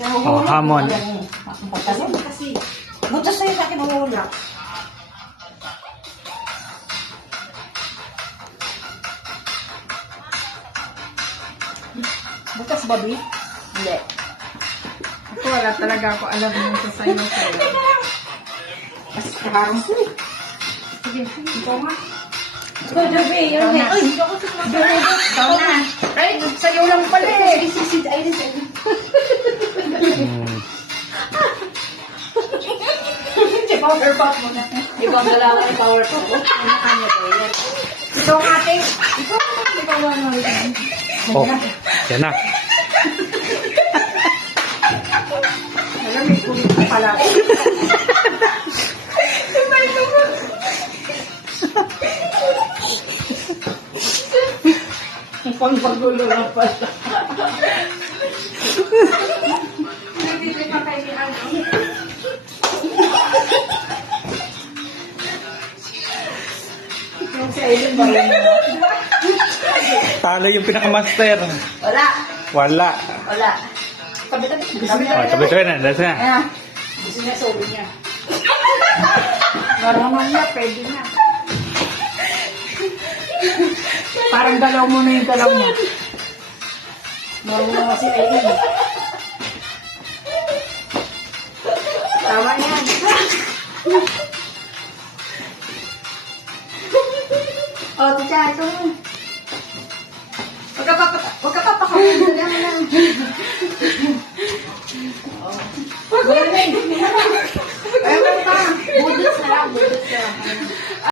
Oh, hamon. Kasi, butas sa'yo sa akin mahulak. Butas ba, Bi? Hindi. Ako wala talaga ako alam mo sa sa'yo sa'yo. Kasi kaharang ko. Sige, ito nga. Ito, Javi, yun eh. Ay, hindi ako sumasagot. Ikaw na. Ay, sa'yo lang pala eh. Isisid, ay, isisid. Power pop mo na. Ikaw ang dalawa ng power pop. Ano kanya ba yan? Ito ang ating. Ito ang ating ikaw na rin. Oh, yan na. Alam, may kulit na pala. Ang pangpagulo lang pala. Hindi pa tayo ni ano. Yung sa ilong ba yun? Talo yung pinakamaster. Wala. Wala. Wala. Tabi-tabi. Oh, tabi ko na. That's na. Ayan. Gusto niya sobi niya. Marunong niya, pwede na. Parang galaw mo na yung galaw niya. Marunong kasi Aileen. Tama yan. Oh, tita, ito. Huwag ka papakawin na lang. Wala na eh. Ayaw ka. Budos na lang, budos na lang.